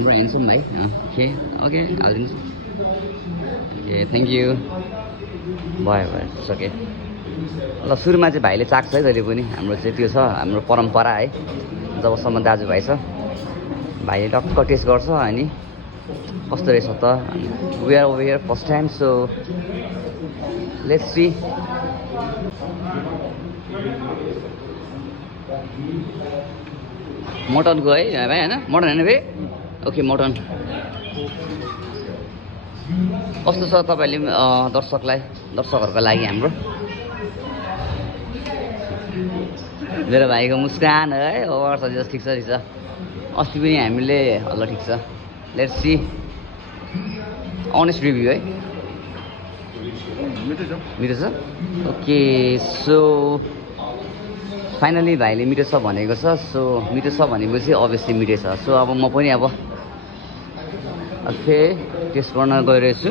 हाम्रो ह्यान्डसम भाइ okay okay हालिदिनुहोस् ओके थ्याङ्क यू भयो सके ल सुरुमा चाहिँ भाइले चाख्छ है जहिले पनि हाम्रो चाहिँ त्यो छ हाम्रो परम्परा है जबसम्म दाजुभाइ छ भाइले टक्क टेस्ट गर्छ अनि कस्तो रहेछ त we are over here first time so let's see मटनको है भाइ होइन मटन होइन भाइ ओके मटन कस्तो छ तपाईँहरूले दर्शकहरूको लागि हाम्रो मेरो भाइको मुस्कान है ओभर छ जस ठिक छ अस्ति पनि हामीले ल ठिक छ लेट्स सी अनेस्ट रिभ्यू है मिठो छ ओके सो फाइनली भाइले मिठो छ भनेको छ सो मिठो छ भनेपछि अभियसली मिठै छ सो अब म पनि अब ओके टेस्ट गर्न गइरहेछु